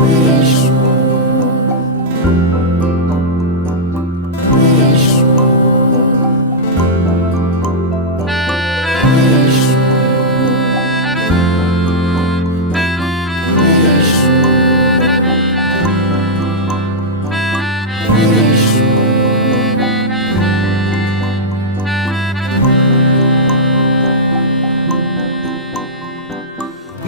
wish